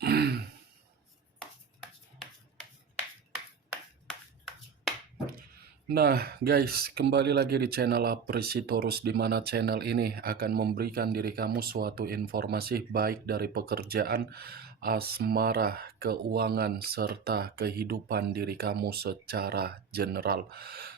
Nah, guys, kembali lagi di channel Apresitorus, di mana channel ini akan memberikan diri kamu suatu informasi baik dari pekerjaan, asmara, keuangan, serta kehidupan diri kamu secara general.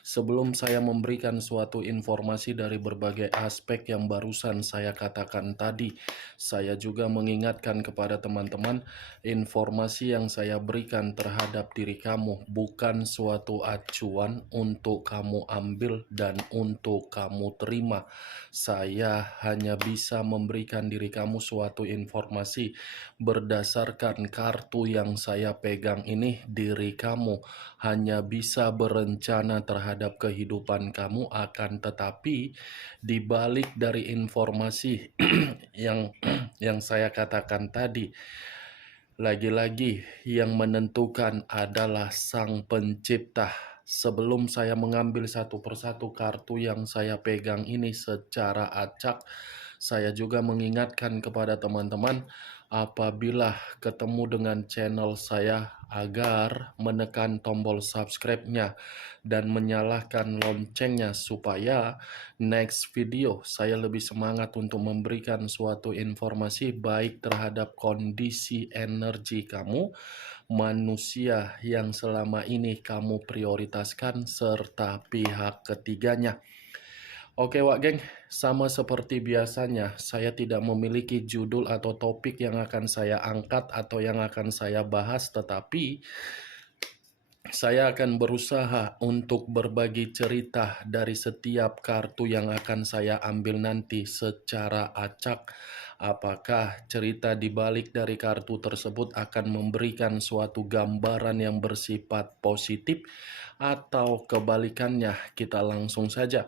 Sebelum saya memberikan suatu informasi dari berbagai aspek yang barusan saya katakan tadi, saya juga mengingatkan kepada teman-teman, informasi yang saya berikan terhadap diri kamu bukan suatu acuan untuk kamu ambil dan untuk kamu terima. Saya hanya bisa memberikan diri kamu suatu informasi berdasarkan kartu yang saya pegang ini. Diri kamu hanya bisa berencana terhadap kehidupan kamu, akan tetapi di balik dari informasi yang saya katakan tadi, lagi-lagi yang menentukan adalah Sang Pencipta. Sebelum saya mengambil satu persatu kartu yang saya pegang ini secara acak, saya juga mengingatkan kepada teman-teman, apabila ketemu dengan channel saya, agar menekan tombol subscribe-nya dan menyalakan loncengnya, supaya next video saya lebih semangat untuk memberikan suatu informasi baik terhadap kondisi energi kamu, manusia yang selama ini kamu prioritaskan, serta pihak ketiganya. Oke Wak Geng, sama seperti biasanya, saya tidak memiliki judul atau topik yang akan saya angkat atau yang akan saya bahas, tetapi saya akan berusaha untuk berbagi cerita dari setiap kartu yang akan saya ambil nanti secara acak. Apakah cerita di balik dari kartu tersebut akan memberikan suatu gambaran yang bersifat positif atau kebalikannya? Kita langsung saja.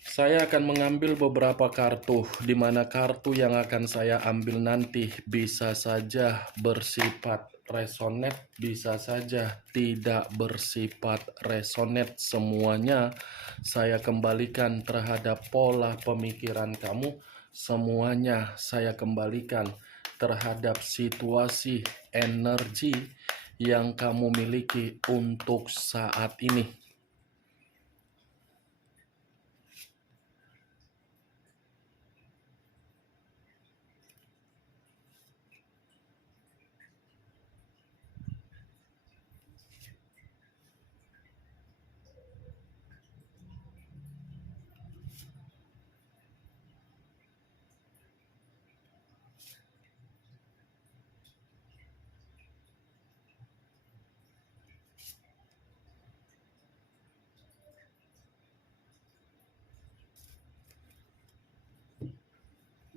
Saya akan mengambil beberapa kartu, di mana kartu yang akan saya ambil nanti bisa saja bersifat resonate, bisa saja tidak bersifat resonate. Semuanya saya kembalikan terhadap pola pemikiran kamu, semuanya saya kembalikan terhadap situasi energi yang kamu miliki untuk saat ini.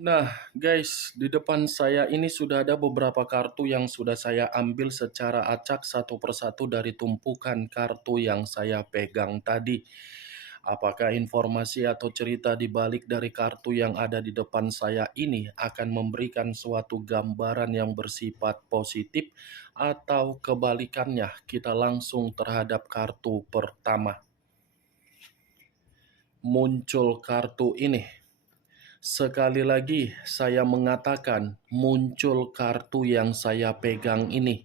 Nah, guys, di depan saya ini sudah ada beberapa kartu yang sudah saya ambil secara acak satu persatu dari tumpukan kartu yang saya pegang tadi. Apakah informasi atau cerita di balik dari kartu yang ada di depan saya ini akan memberikan suatu gambaran yang bersifat positif atau kebalikannya? Kita langsung terhadap kartu pertama. Muncul kartu ini. Sekali lagi saya mengatakan, muncul kartu yang saya pegang ini,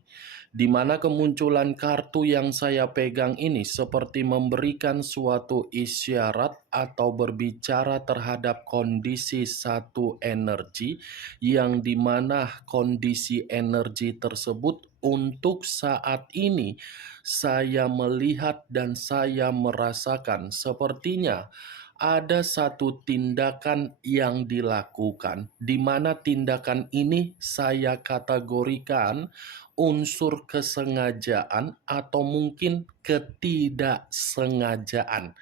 di mana kemunculan kartu yang saya pegang ini seperti memberikan suatu isyarat atau berbicara terhadap kondisi satu energi, yang dimana kondisi energi tersebut untuk saat ini saya melihat dan saya merasakan sepertinya ada satu tindakan yang dilakukan, di mana tindakan ini saya kategorikan unsur kesengajaan atau mungkin ketidaksengajaan.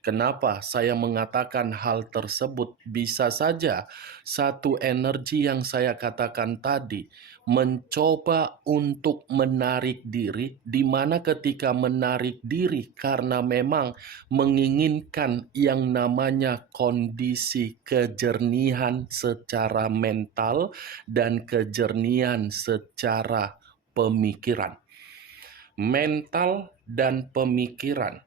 Kenapa saya mengatakan hal tersebut? Bisa saja satu energi yang saya katakan tadi mencoba untuk menarik diri, di mana ketika menarik diri karena memang menginginkan yang namanya kondisi kejernihan secara mental dan kejernihan secara pemikiran. Mental dan pemikiran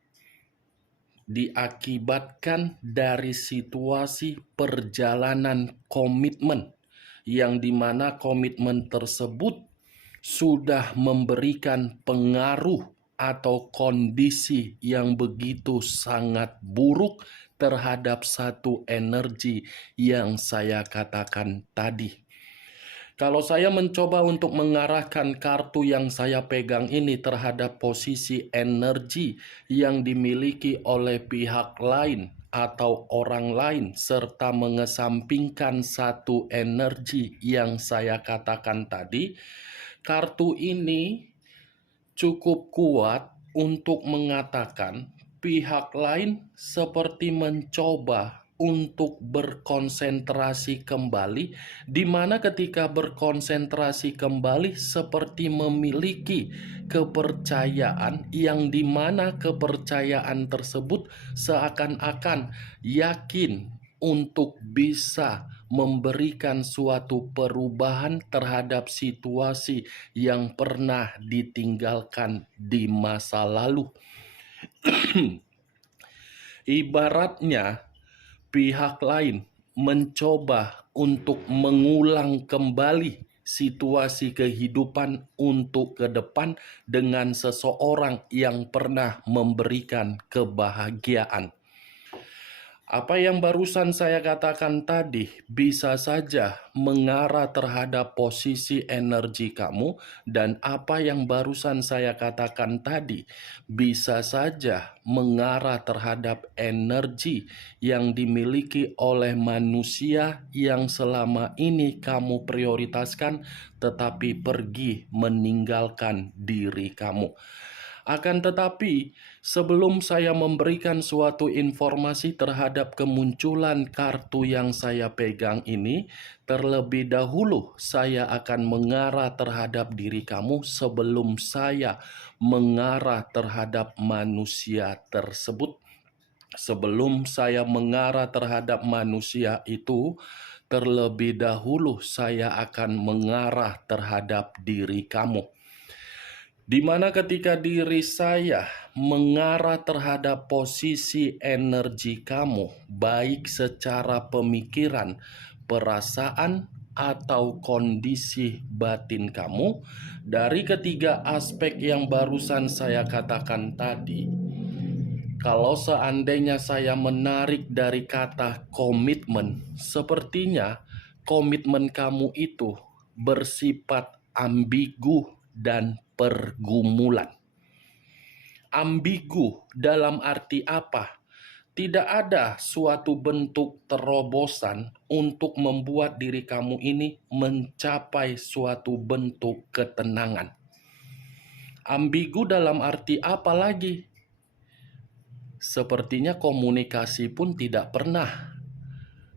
diakibatkan dari situasi perjalanan komitmen, yang dimana komitmen tersebut sudah memberikan pengaruh atau kondisi yang begitu sangat buruk terhadap satu energi yang saya katakan tadi. Kalau saya mencoba untuk mengarahkan kartu yang saya pegang ini terhadap posisi energi yang dimiliki oleh pihak lain atau orang lain, serta mengesampingkan satu energi yang saya katakan tadi, kartu ini cukup kuat untuk mengatakan pihak lain seperti mencoba untuk berkonsentrasi kembali, di mana ketika berkonsentrasi kembali seperti memiliki kepercayaan yang dimana kepercayaan tersebut seakan-akan yakin untuk bisa memberikan suatu perubahan terhadap situasi yang pernah ditinggalkan di masa lalu. Ibaratnya pihak lain mencoba untuk mengulang kembali situasi kehidupan untuk ke depan dengan seseorang yang pernah memberikan kebahagiaan. Apa yang barusan saya katakan tadi bisa saja mengarah terhadap posisi energi kamu, dan apa yang barusan saya katakan tadi bisa saja mengarah terhadap energi yang dimiliki oleh manusia yang selama ini kamu prioritaskan tetapi pergi meninggalkan diri kamu. Akan tetapi, sebelum saya memberikan suatu informasi terhadap kemunculan kartu yang saya pegang ini, terlebih dahulu saya akan mengarah terhadap diri kamu sebelum saya mengarah terhadap manusia tersebut. Sebelum saya mengarah terhadap manusia itu, terlebih dahulu saya akan mengarah terhadap diri kamu. Di mana ketika diri saya mengarah terhadap posisi energi kamu, baik secara pemikiran, perasaan, atau kondisi batin kamu, dari ketiga aspek yang barusan saya katakan tadi, kalau seandainya saya menarik dari kata komitmen, sepertinya komitmen kamu itu bersifat ambigu dan pergumulan. Ambigu dalam arti apa? Tidak ada suatu bentuk terobosan untuk membuat diri kamu ini mencapai suatu bentuk ketenangan. Ambigu dalam arti apa lagi? Sepertinya komunikasi pun tidak pernah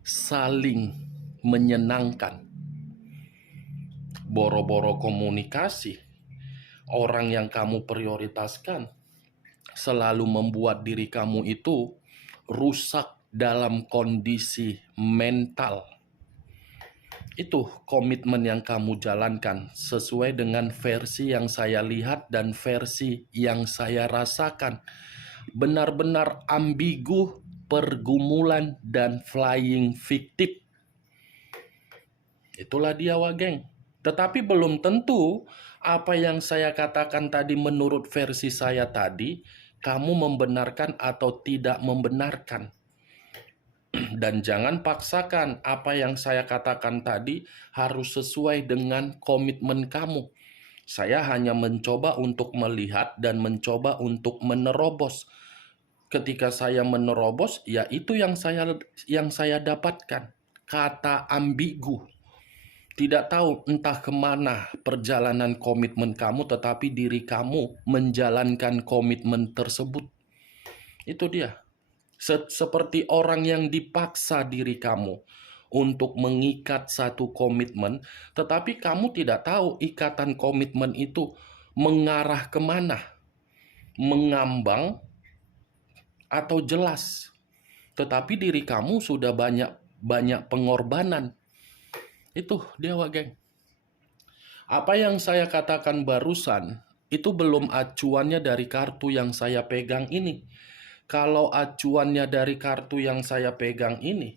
saling menyenangkan. Boro-boro komunikasi, orang yang kamu prioritaskan selalu membuat diri kamu itu rusak dalam kondisi mental. Itu komitmen yang kamu jalankan sesuai dengan versi yang saya lihat dan versi yang saya rasakan. Benar-benar ambigu, pergumulan, dan flying victim. Itulah dia, Wageng. Tetapi belum tentu apa yang saya katakan tadi menurut versi saya tadi, kamu membenarkan atau tidak membenarkan. Dan jangan paksakan apa yang saya katakan tadi harus sesuai dengan komitmen kamu. Saya hanya mencoba untuk melihat dan mencoba untuk menerobos. Ketika saya menerobos, ya itu yang saya dapatkan. Kata ambigu. Tidak tahu entah kemana perjalanan komitmen kamu, tetapi diri kamu menjalankan komitmen tersebut. Itu dia. Seperti orang yang dipaksa diri kamu untuk mengikat satu komitmen, tetapi kamu tidak tahu ikatan komitmen itu mengarah kemana, mengambang atau jelas. Tetapi diri kamu sudah banyak pengorbanan. Itu dia, Wageng. Apa yang saya katakan barusan itu belum acuannya dari kartu yang saya pegang ini. Kalau acuannya dari kartu yang saya pegang ini,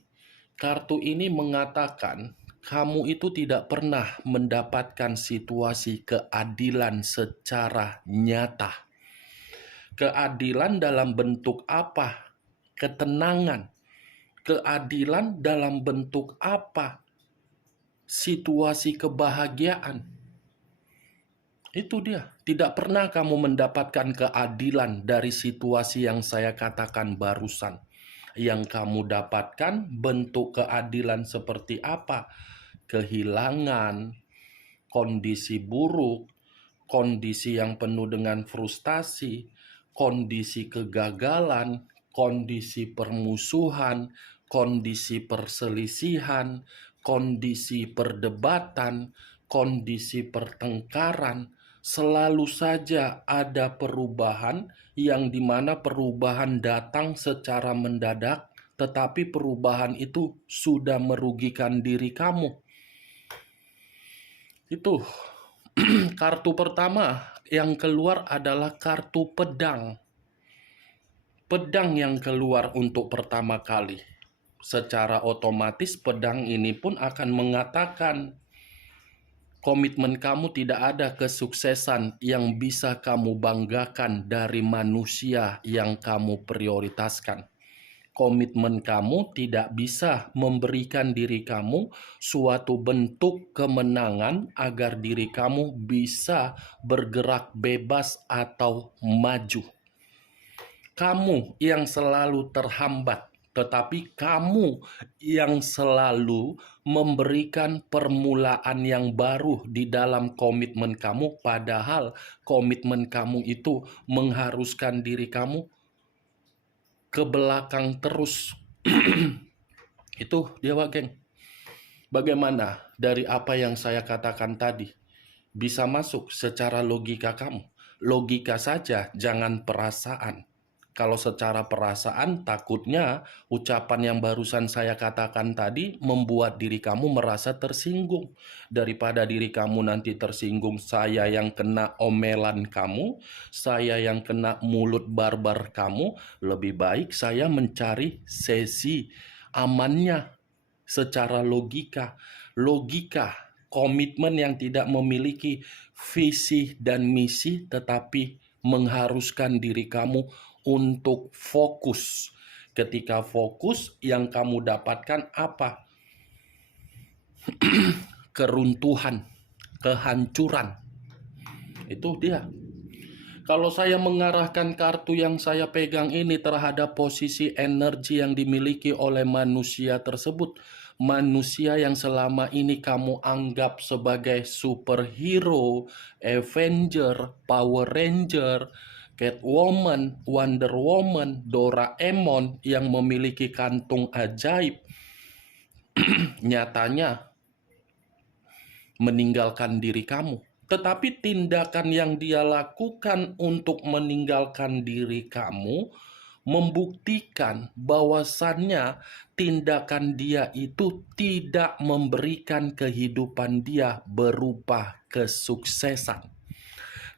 kartu ini mengatakan kamu itu tidak pernah mendapatkan situasi keadilan secara nyata. Keadilan dalam bentuk apa? Ketenangan. Keadilan dalam bentuk apa? Situasi kebahagiaan. Itu dia. Tidak pernah kamu mendapatkan keadilan dari situasi yang saya katakan barusan. Yang kamu dapatkan bentuk keadilan seperti apa? Kehilangan, kondisi buruk, kondisi yang penuh dengan frustasi, kondisi kegagalan, kondisi permusuhan, kondisi perselisihan, kondisi perdebatan, kondisi pertengkaran. Selalu saja ada perubahan yang dimana perubahan datang secara mendadak, tetapi perubahan itu sudah merugikan diri kamu. Itu kartu pertama yang keluar adalah kartu pedang. Pedang yang keluar untuk pertama kali. Secara otomatis pedang ini pun akan mengatakan komitmen kamu tidak ada kesuksesan yang bisa kamu banggakan dari manusia yang kamu prioritaskan. Komitmen kamu tidak bisa memberikan diri kamu suatu bentuk kemenangan agar diri kamu bisa bergerak bebas atau maju. Kamu yang selalu terhambat, tetapi kamu yang selalu memberikan permulaan yang baru di dalam komitmen kamu, padahal komitmen kamu itu mengharuskan diri kamu ke belakang terus. Itu dia, geng. Bagaimana dari apa yang saya katakan tadi bisa masuk secara logika kamu? Logika saja, jangan perasaan. Kalau secara perasaan, takutnya ucapan yang barusan saya katakan tadi membuat diri kamu merasa tersinggung. Daripada diri kamu nanti tersinggung, saya yang kena omelan kamu, saya yang kena mulut barbar kamu, lebih baik saya mencari sesi amannya secara logika. Logika, komitmen yang tidak memiliki visi dan misi, tetapi mengharuskan diri kamu untuk fokus. Ketika fokus, yang kamu dapatkan apa? Keruntuhan, kehancuran. Itu dia. Kalau saya mengarahkan kartu yang saya pegang ini terhadap posisi energi yang dimiliki oleh manusia tersebut, manusia yang selama ini kamu anggap sebagai superhero, Avenger, Power Ranger, Catwoman, Wonder Woman, Doraemon yang memiliki kantung ajaib, nyatanya meninggalkan diri kamu. Tetapi tindakan yang dia lakukan untuk meninggalkan diri kamu membuktikan bahwasannya tindakan dia itu tidak memberikan kehidupan dia berupa kesuksesan.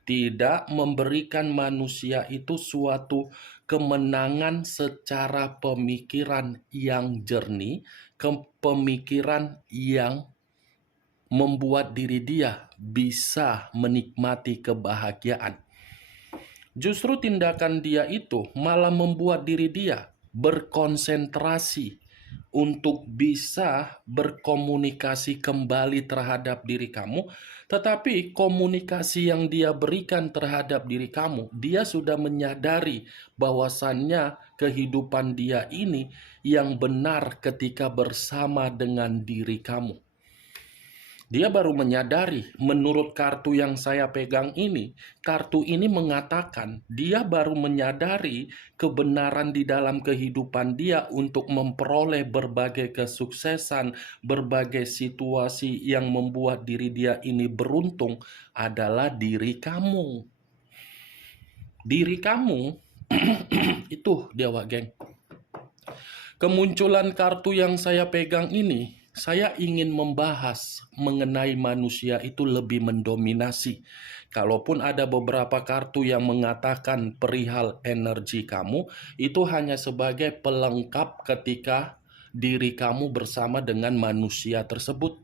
Tidak memberikan manusia itu suatu kemenangan secara pemikiran yang jernih, pemikiran yang membuat diri dia bisa menikmati kebahagiaan. Justru tindakan dia itu malah membuat diri dia berkonsentrasi untuk bisa berkomunikasi kembali terhadap diri kamu, tetapi komunikasi yang dia berikan terhadap diri kamu, dia sudah menyadari bahwasannya kehidupan dia ini yang benar ketika bersama dengan diri kamu. Dia baru menyadari, menurut kartu yang saya pegang ini, kartu ini mengatakan dia baru menyadari kebenaran di dalam kehidupan dia untuk memperoleh berbagai kesuksesan, berbagai situasi yang membuat diri dia ini beruntung adalah diri kamu. Diri kamu, itu dia, geng. Kemunculan kartu yang saya pegang ini, saya ingin membahas mengenai manusia itu lebih mendominasi. Kalaupun ada beberapa kartu yang mengatakan perihal energi kamu, itu hanya sebagai pelengkap ketika diri kamu bersama dengan manusia tersebut.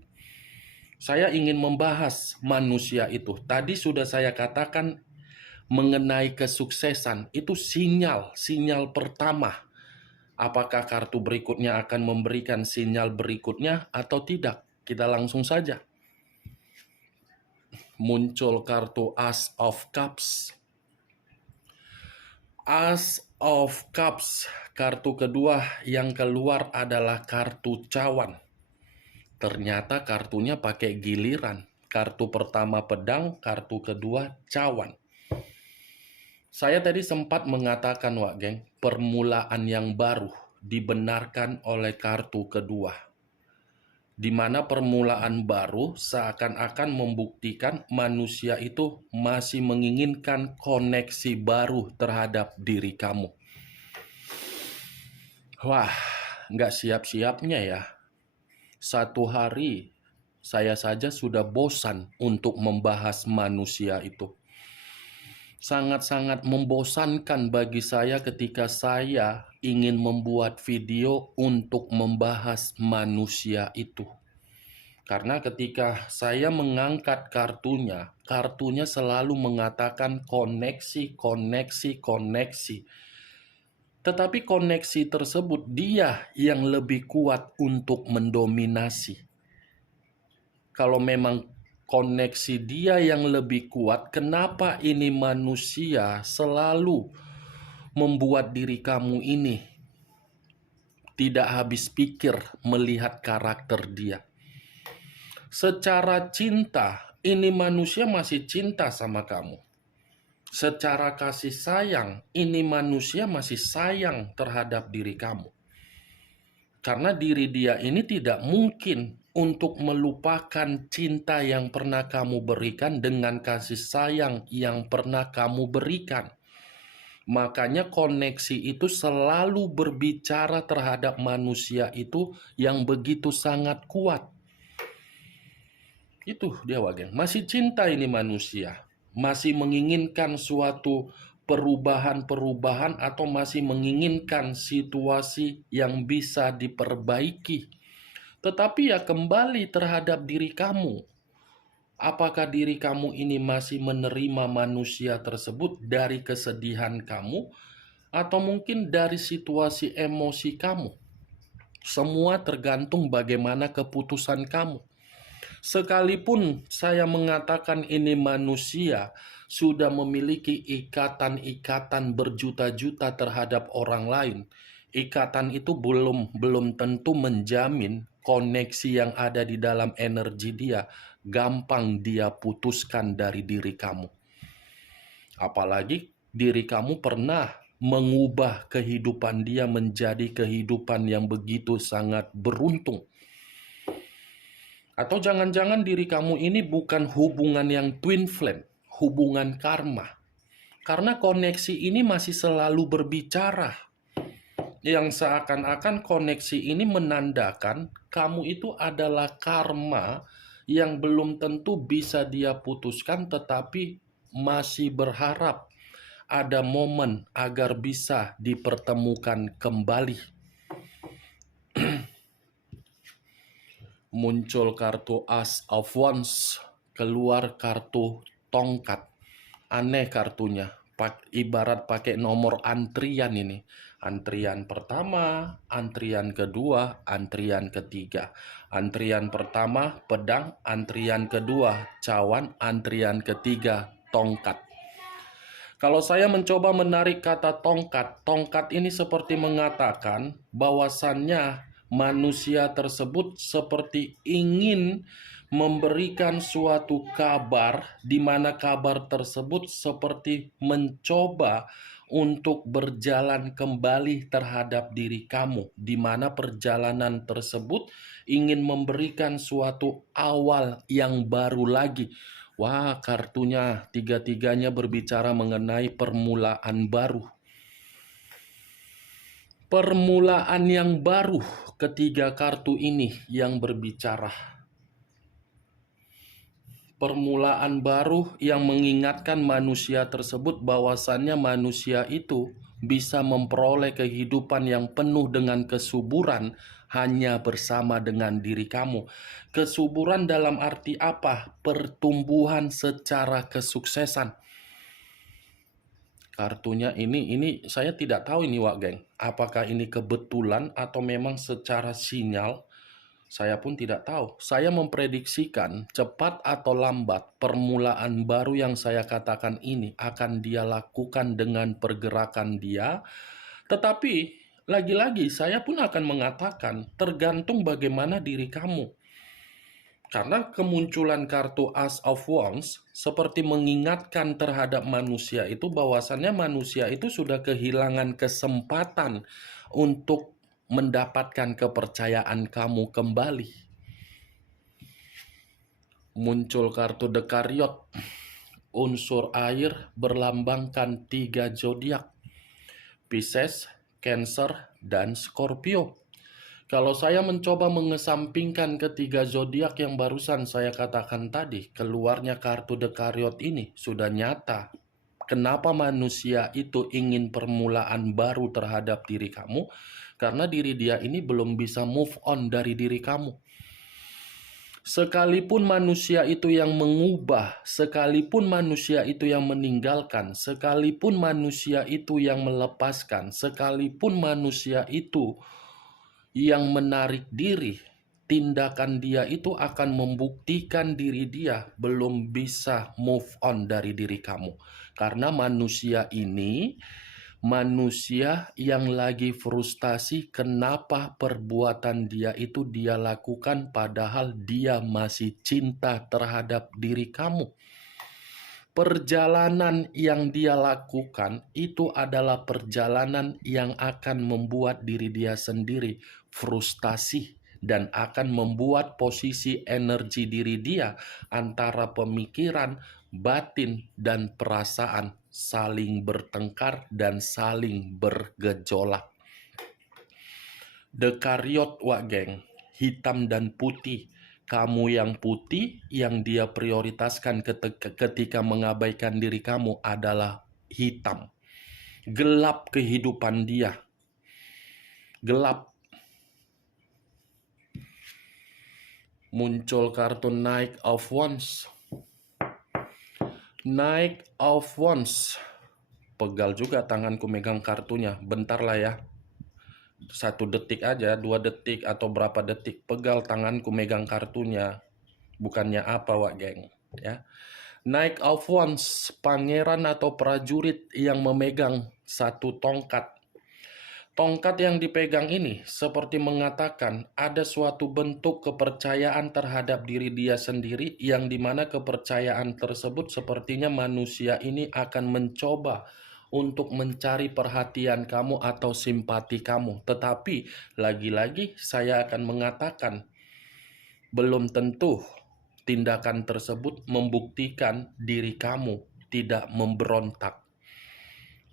Saya ingin membahas manusia itu. Tadi sudah saya katakan mengenai kesuksesan, itu sinyal pertama. Apakah kartu berikutnya akan memberikan sinyal berikutnya atau tidak? Kita langsung saja. Muncul kartu Ace of Cups. Ace of Cups, kartu kedua yang keluar adalah kartu cawan. Ternyata kartunya pakai giliran. Kartu pertama pedang, kartu kedua cawan. Saya tadi sempat mengatakan, Wak Geng, permulaan yang baru dibenarkan oleh kartu kedua. Di mana permulaan baru seakan-akan membuktikan manusia itu masih menginginkan koneksi baru terhadap diri kamu. Wah, nggak siap-siapnya ya. Satu hari saya saja sudah bosan untuk membahas manusia itu. Sangat-sangat membosankan bagi saya ketika saya ingin membuat video untuk membahas manusia itu. Karena ketika saya mengangkat kartunya selalu mengatakan koneksi, koneksi, koneksi. Tetapi koneksi tersebut dia yang lebih kuat untuk mendominasi. Kalau memang koneksi dia yang lebih kuat, kenapa ini manusia selalu membuat diri kamu ini tidak habis pikir melihat karakter dia? Secara cinta, ini manusia masih cinta sama kamu. Secara kasih sayang, ini manusia masih sayang terhadap diri kamu. Karena diri dia ini tidak mungkin untuk melupakan cinta yang pernah kamu berikan dengan kasih sayang yang pernah kamu berikan. Makanya koneksi itu selalu berbicara terhadap manusia itu yang begitu sangat kuat. Itu dia, Wak Geng. Masih cinta ini manusia. Masih menginginkan suatu perubahan-perubahan atau masih menginginkan situasi yang bisa diperbaiki. Tetapi ya kembali terhadap diri kamu. Apakah diri kamu ini masih menerima manusia tersebut dari kesedihan kamu atau mungkin dari situasi emosi kamu? Semua tergantung bagaimana keputusan kamu. Sekalipun saya mengatakan ini manusia sudah memiliki ikatan-ikatan berjuta-juta terhadap orang lain, ikatan itu belum tentu menjamin koneksi yang ada di dalam energi dia gampang dia putuskan dari diri kamu. Apalagi diri kamu pernah mengubah kehidupan dia menjadi kehidupan yang begitu sangat beruntung. Atau jangan-jangan diri kamu ini bukan hubungan yang twin flame, hubungan karma. Karena koneksi ini masih selalu berbicara. Yang seakan-akan koneksi ini menandakan kamu itu adalah karma yang belum tentu bisa dia putuskan, tetapi masih berharap ada momen agar bisa dipertemukan kembali. Muncul kartu Ace of Wands, keluar kartu tongkat. Aneh kartunya, ibarat pakai nomor antrian ini. Antrian pertama, antrian kedua, antrian ketiga. Antrian pertama pedang, antrian kedua cawan, antrian ketiga tongkat. Kalau saya mencoba menarik kata tongkat, tongkat ini seperti mengatakan bahwasannya manusia tersebut seperti ingin memberikan suatu kabar, di mana kabar tersebut seperti mencoba untuk berjalan kembali terhadap diri kamu, di mana perjalanan tersebut ingin memberikan suatu awal yang baru lagi. Wah, kartunya tiga-tiganya berbicara mengenai permulaan baru. Permulaan yang baru, ketiga kartu ini yang berbicara. Permulaan baru yang mengingatkan manusia tersebut bahwasannya manusia itu bisa memperoleh kehidupan yang penuh dengan kesuburan hanya bersama dengan diri kamu. Kesuburan dalam arti apa? Pertumbuhan secara kesuksesan. Kartunya ini saya tidak tahu ini Wak Geng. Apakah ini kebetulan atau memang secara sinyal? Saya pun tidak tahu. Saya memprediksikan cepat atau lambat permulaan baru yang saya katakan ini akan dia lakukan dengan pergerakan dia. Tetapi lagi-lagi saya pun akan mengatakan tergantung bagaimana diri kamu. Karena kemunculan kartu As of Wands seperti mengingatkan terhadap manusia itu bahwasannya manusia itu sudah kehilangan kesempatan untuk mendapatkan kepercayaan kamu kembali. Muncul kartu The Chariot, unsur air berlambangkan 3 zodiak, Pisces, Cancer, dan Scorpio. Kalau saya mencoba mengesampingkan ketiga zodiak yang barusan saya katakan tadi, keluarnya kartu The Chariot ini sudah nyata. Kenapa manusia itu ingin permulaan baru terhadap diri kamu? Karena diri dia ini belum bisa move on dari diri kamu. Sekalipun manusia itu yang mengubah, sekalipun manusia itu yang meninggalkan, sekalipun manusia itu yang melepaskan, sekalipun manusia itu yang menarik diri, tindakan dia itu akan membuktikan diri dia belum bisa move on dari diri kamu. Karena manusia ini manusia yang lagi frustasi kenapa perbuatan dia itu dia lakukan padahal dia masih cinta terhadap diri kamu. Perjalanan yang dia lakukan itu adalah perjalanan yang akan membuat diri dia sendiri frustasi dan akan membuat posisi energi diri dia antara pemikiran, batin, dan perasaan saling bertengkar dan saling bergejolak. The Chariot Wak Geng, hitam dan putih. Kamu yang putih, yang dia prioritaskan ketika mengabaikan diri kamu adalah hitam. Gelap kehidupan dia. Gelap. Muncul kartu Knight of Wands. Knight of Wands. Pegal juga tanganku megang kartunya. Bentar lah ya. 1 detik aja, 2 detik atau berapa detik, pegal tanganku megang kartunya. Bukannya apa Wak Geng, ya. Knight of Wands, pangeran atau prajurit yang memegang 1 tongkat. Tongkat yang dipegang ini seperti mengatakan ada suatu bentuk kepercayaan terhadap diri dia sendiri yang dimana kepercayaan tersebut sepertinya manusia ini akan mencoba untuk mencari perhatian kamu atau simpati kamu. Tetapi lagi-lagi saya akan mengatakan belum tentu tindakan tersebut membuktikan diri kamu tidak memberontak.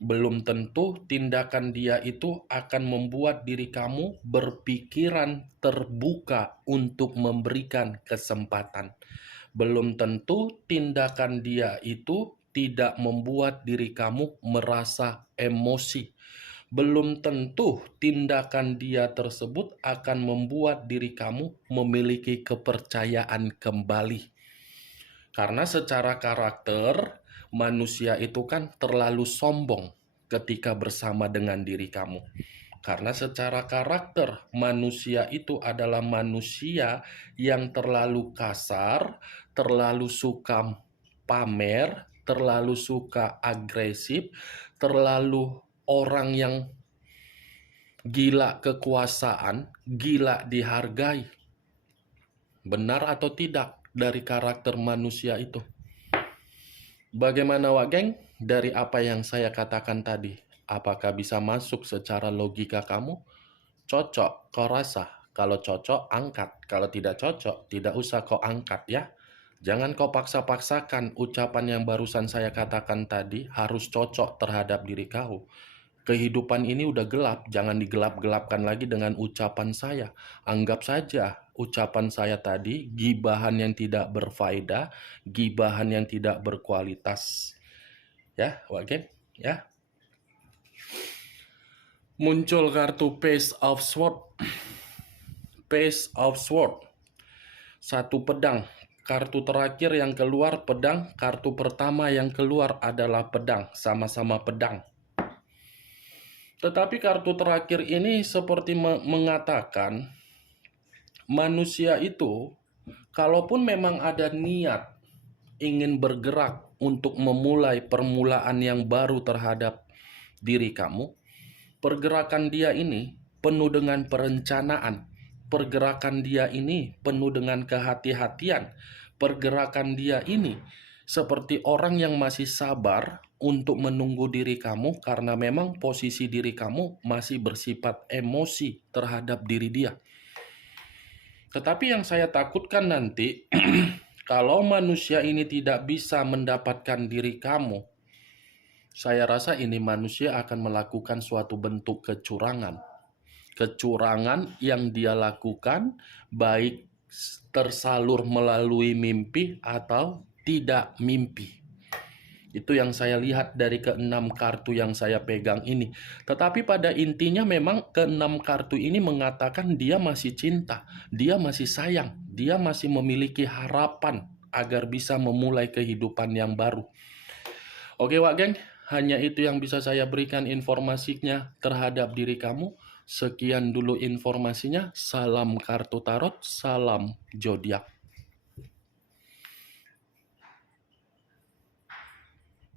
Belum tentu tindakan dia itu akan membuat diri kamu berpikiran terbuka untuk memberikan kesempatan. Belum tentu tindakan dia itu tidak membuat diri kamu merasa emosi. Belum tentu tindakan dia tersebut akan membuat diri kamu memiliki kepercayaan kembali. Karena secara karakter, manusia itu kan terlalu sombong ketika bersama dengan diri kamu. Karena secara karakter, manusia itu adalah manusia yang terlalu kasar, terlalu suka pamer, terlalu suka agresif, terlalu orang yang gila kekuasaan, gila dihargai. Benar atau tidak dari karakter manusia itu? Bagaimana Wak Geng? Dari apa yang saya katakan tadi, apakah bisa masuk secara logika kamu? Cocok, kau rasa? Kalau cocok, angkat. Kalau tidak cocok, tidak usah kau angkat ya. Jangan kau paksa-paksakan ucapan yang barusan saya katakan tadi harus cocok terhadap diri kau. Kehidupan ini udah gelap, jangan digelap-gelapkan lagi dengan ucapan saya. Anggap saja ucapan saya tadi gibahan yang tidak berfaedah, gibahan yang tidak berkualitas. Ya, Wak Geng, ya. Muncul kartu Page of Swords. Page of Swords. Satu pedang. Kartu terakhir yang keluar pedang, kartu pertama yang keluar adalah pedang, sama-sama pedang. Tetapi kartu terakhir ini seperti mengatakan, manusia itu, kalaupun memang ada niat ingin bergerak untuk memulai permulaan yang baru terhadap diri kamu, pergerakan dia ini penuh dengan perencanaan. Pergerakan dia ini penuh dengan kehati-hatian. Pergerakan dia ini seperti orang yang masih sabar untuk menunggu diri kamu karena memang posisi diri kamu masih bersifat emosi terhadap diri dia. Tetapi yang saya takutkan nanti, kalau manusia ini tidak bisa mendapatkan diri kamu, saya rasa ini manusia akan melakukan suatu bentuk kecurangan. Kecurangan yang dia lakukan baik tersalur melalui mimpi atau tidak mimpi. Itu yang saya lihat dari keenam kartu yang saya pegang ini. Tetapi pada intinya memang keenam kartu ini mengatakan dia masih cinta, dia masih sayang, dia masih memiliki harapan agar bisa memulai kehidupan yang baru. Oke Wak Geng, hanya itu yang bisa saya berikan informasinya terhadap diri kamu. Sekian dulu informasinya. Salam kartu tarot, salam zodiak.